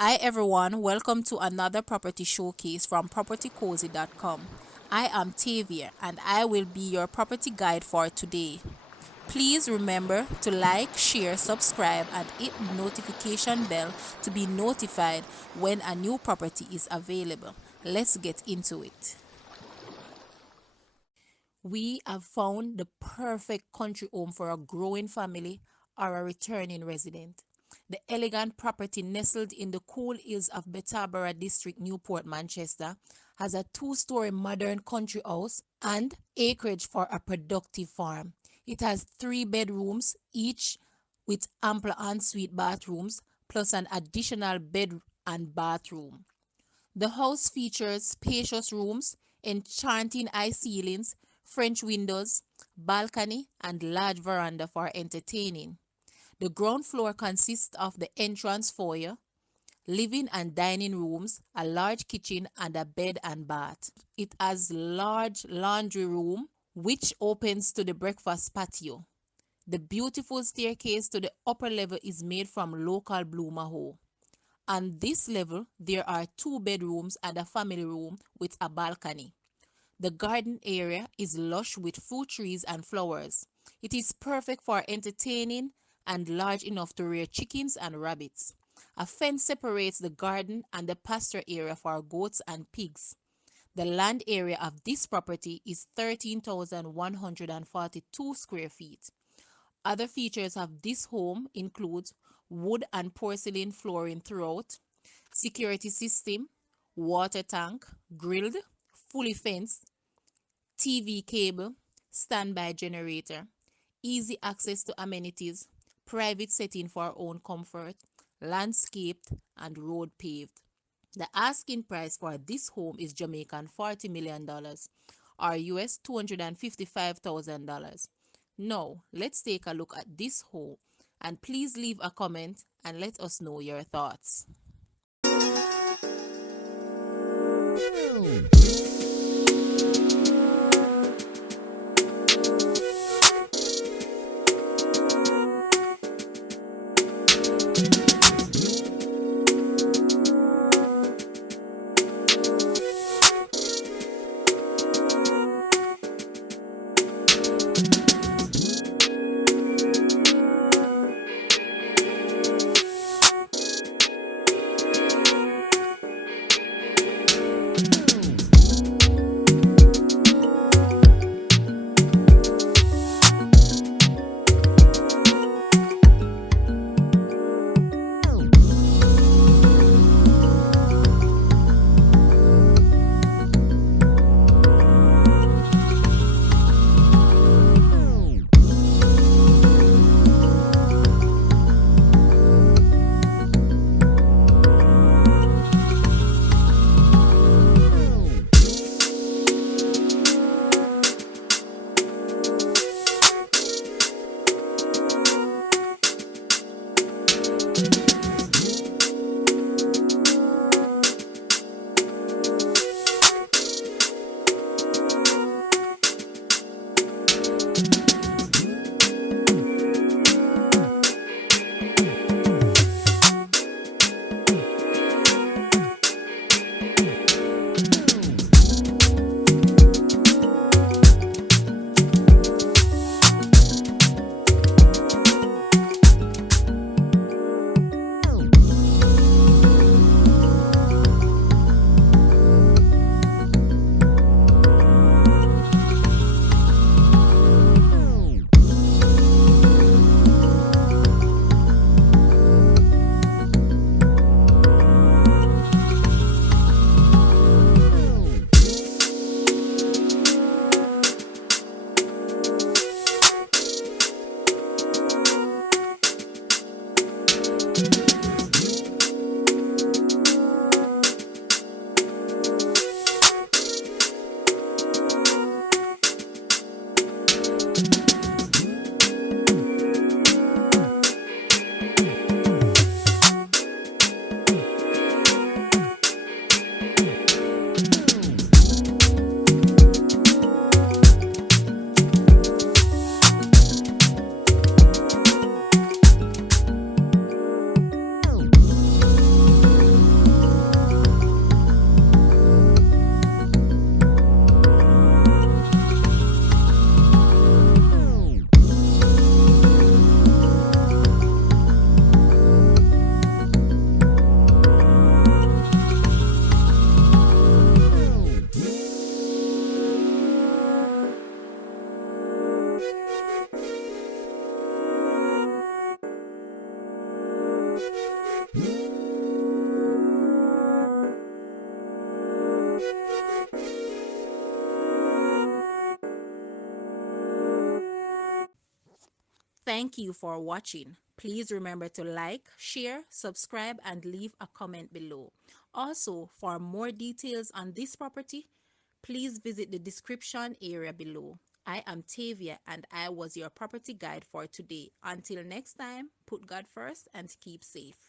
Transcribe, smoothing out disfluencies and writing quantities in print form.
Hi everyone, welcome to another property showcase from PropertyCozy.com. I am Tavia and I will be your property guide for today. Please remember to like, share, subscribe and hit the notification bell to be notified when a new property is available. Let's get into it. We have found the perfect country home for a growing family or a returning resident. The elegant property nestled in the cool hills of Bethabara district, Newport, Manchester, has a two-story modern country house and acreage for a productive farm. It has three bedrooms, each with ample ensuite bathrooms, plus an additional bed and bathroom. The house features spacious rooms, enchanting high ceilings, French windows, balcony, and large veranda for entertaining. The ground floor consists of the entrance foyer, living and dining rooms, a large kitchen, and a bed and bath. It has large laundry room which opens to the breakfast patio. The beautiful staircase to the upper level is made from local blue maho. On this level, there are two bedrooms and a family room with a balcony. The garden area is lush with fruit trees and flowers. It is perfect for entertaining and large enough to rear chickens and rabbits. A fence separates the garden and the pasture area for goats and pigs. The land area of this property is 13,142 square feet. Other features of this home include wood and porcelain flooring throughout, security system, water tank, grilled, fully fenced, TV cable, standby generator, easy access to amenities, private setting for own comfort, landscaped and road paved. The asking price for this home is Jamaican $40 million or US $255,000. Now, let's take a look at this home and please leave a comment and let us know your thoughts. Thank you for watching. Please remember to like, share, subscribe, and leave a comment below. Also, for more details on this property, please visit the description area below. I am Tavia and I was your property guide for today. Until next time, put God first and keep safe.